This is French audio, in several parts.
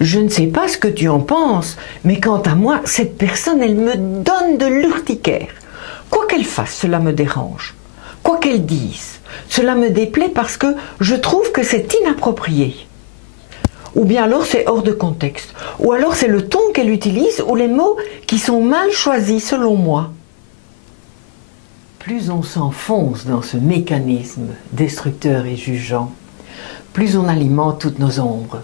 Je ne sais pas ce que tu en penses, mais quant à moi, cette personne, elle me donne de l'urticaire. Quoi qu'elle fasse, cela me dérange. Quoi qu'elle dise, cela me déplaît parce que je trouve que c'est inapproprié. Ou bien alors c'est hors de contexte. Ou alors c'est le ton qu'elle utilise ou les mots qui sont mal choisis selon moi. Plus on s'enfonce dans ce mécanisme destructeur et jugeant, plus on alimente toutes nos ombres.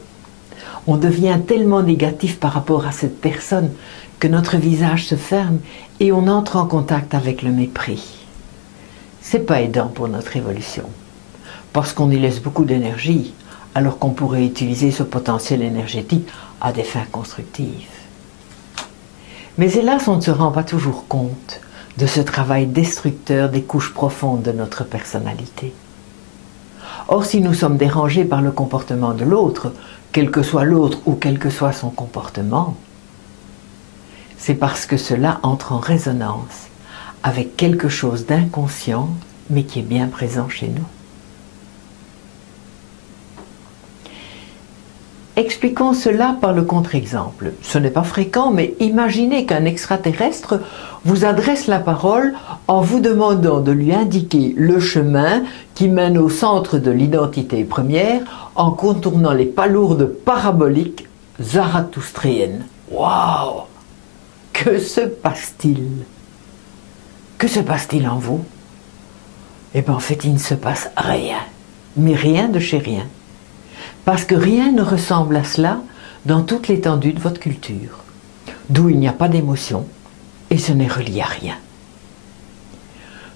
On devient tellement négatif par rapport à cette personne que notre visage se ferme et on entre en contact avec le mépris. C'est pas aidant pour notre évolution, parce qu'on y laisse beaucoup d'énergie, alors qu'on pourrait utiliser ce potentiel énergétique à des fins constructives. Mais hélas, on ne se rend pas toujours compte de ce travail destructeur des couches profondes de notre personnalité. Or, si nous sommes dérangés par le comportement de l'autre, quel que soit l'autre ou quel que soit son comportement, c'est parce que cela entre en résonance avec quelque chose d'inconscient, mais qui est bien présent chez nous. Expliquons cela par le contre-exemple. Ce n'est pas fréquent, mais imaginez qu'un extraterrestre vous adresse la parole en vous demandant de lui indiquer le chemin qui mène au centre de l'identité première en contournant les palourdes paraboliques zarathoustriennes. Waouh! Que se passe-t-il? Que se passe-t-il en vous? Eh bien en fait il ne se passe rien, mais rien de chez rien. Parce que rien ne ressemble à cela dans toute l'étendue de votre culture, d'où il n'y a pas d'émotion, et ce n'est relié à rien.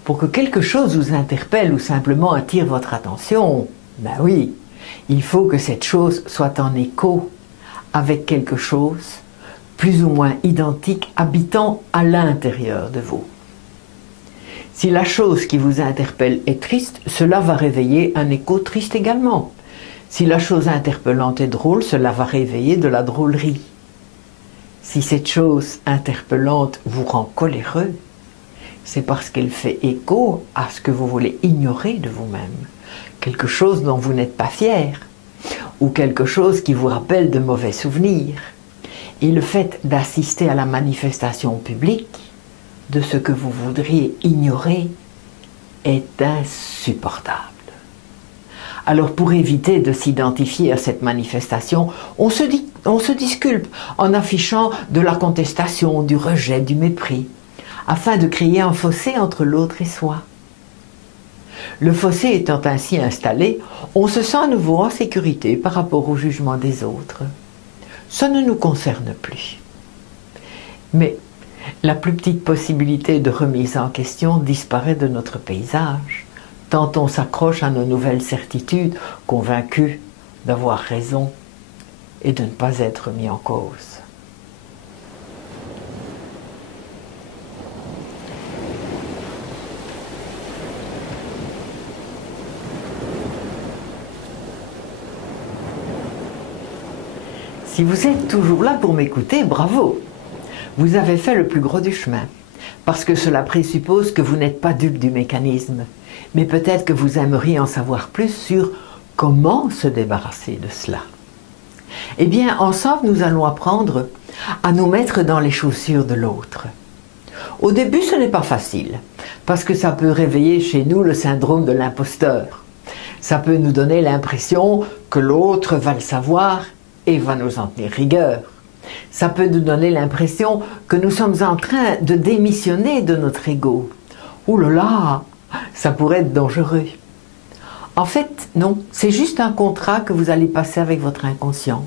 Pour que quelque chose vous interpelle ou simplement attire votre attention, ben oui, il faut que cette chose soit en écho avec quelque chose plus ou moins identique habitant à l'intérieur de vous. Si la chose qui vous interpelle est triste, cela va réveiller un écho triste également. Si la chose interpellante est drôle, cela va réveiller de la drôlerie. Si cette chose interpellante vous rend coléreux, c'est parce qu'elle fait écho à ce que vous voulez ignorer de vous-même, quelque chose dont vous n'êtes pas fier, ou quelque chose qui vous rappelle de mauvais souvenirs. Et le fait d'assister à la manifestation publique de ce que vous voudriez ignorer est insupportable. Alors pour éviter de s'identifier à cette manifestation, on se disculpe en affichant de la contestation, du rejet, du mépris, afin de créer un fossé entre l'autre et soi. Le fossé étant ainsi installé, on se sent à nouveau en sécurité par rapport au jugement des autres. Ça ne nous concerne plus. Mais la plus petite possibilité de remise en question disparaît de notre paysage, tant on s'accroche à nos nouvelles certitudes, convaincus d'avoir raison et de ne pas être mis en cause. Si vous êtes toujours là pour m'écouter, bravo! Vous avez fait le plus gros du chemin, parce que cela présuppose que vous n'êtes pas dupe du mécanisme, mais peut-être que vous aimeriez en savoir plus sur comment se débarrasser de cela. Eh bien, ensemble, nous allons apprendre à nous mettre dans les chaussures de l'autre. Au début, ce n'est pas facile, parce que ça peut réveiller chez nous le syndrome de l'imposteur. Ça peut nous donner l'impression que l'autre va le savoir et va nous en tenir rigueur. Ça peut nous donner l'impression que nous sommes en train de démissionner de notre ego. Ouh là là, ça pourrait être dangereux. En fait, non, c'est juste un contrat que vous allez passer avec votre inconscient,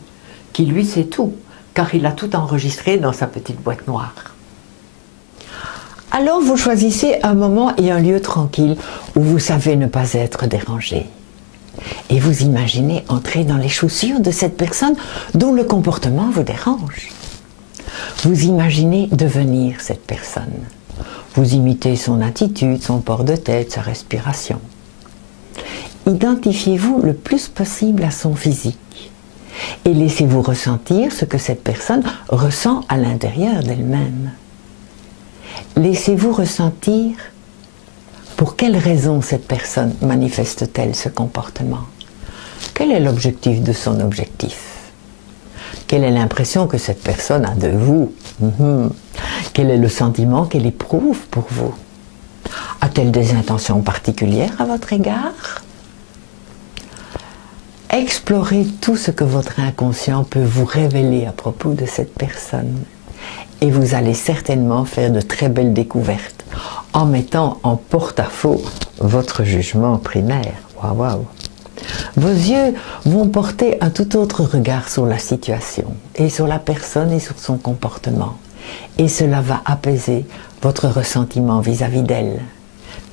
qui lui sait tout, car il a tout enregistré dans sa petite boîte noire. Alors vous choisissez un moment et un lieu tranquille où vous savez ne pas être dérangé. Et vous imaginez entrer dans les chaussures de cette personne dont le comportement vous dérange. Vous imaginez devenir cette personne. Vous imitez son attitude, son port de tête, sa respiration. Identifiez-vous le plus possible à son physique et laissez-vous ressentir ce que cette personne ressent à l'intérieur d'elle-même. Laissez-vous ressentir pour quelle raison cette personne manifeste-t-elle ce comportement? Quel est l'objectif de son objectif? Quelle est l'impression que cette personne a de vous? Quel est le sentiment qu'elle éprouve pour vous? A-t-elle des intentions particulières à votre égard? Explorez tout ce que votre inconscient peut vous révéler à propos de cette personne. Et vous allez certainement faire de très belles découvertes en mettant en porte-à-faux votre jugement primaire. Waouh, waouh! Vos yeux vont porter un tout autre regard sur la situation et sur la personne et sur son comportement. Et cela va apaiser votre ressentiment vis-à-vis d'elle.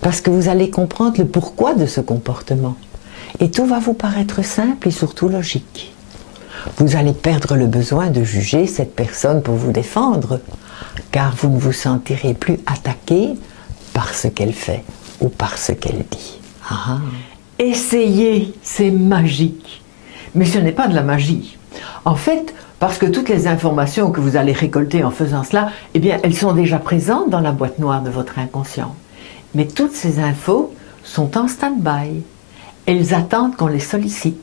Parce que vous allez comprendre le pourquoi de ce comportement. Et tout va vous paraître simple et surtout logique. Vous allez perdre le besoin de juger cette personne pour vous défendre, car vous ne vous sentirez plus attaqué par ce qu'elle fait ou par ce qu'elle dit. Ah. Essayez, c'est magique. Mais ce n'est pas de la magie. En fait, parce que toutes les informations que vous allez récolter en faisant cela, eh bien, elles sont déjà présentes dans la boîte noire de votre inconscient. Mais toutes ces infos sont en stand-by. Elles attendent qu'on les sollicite.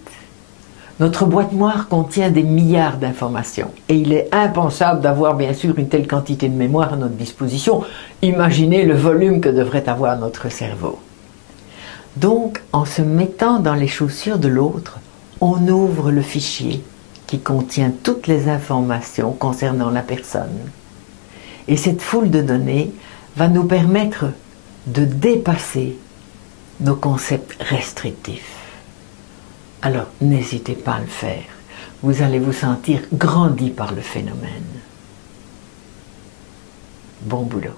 Notre boîte noire contient des milliards d'informations et il est impensable d'avoir bien sûr une telle quantité de mémoire à notre disposition. Imaginez le volume que devrait avoir notre cerveau. Donc, en se mettant dans les chaussures de l'autre, on ouvre le fichier qui contient toutes les informations concernant la personne. Et cette foule de données va nous permettre de dépasser nos concepts restrictifs. Alors, n'hésitez pas à le faire. Vous allez vous sentir grandi par le phénomène. Bon boulot.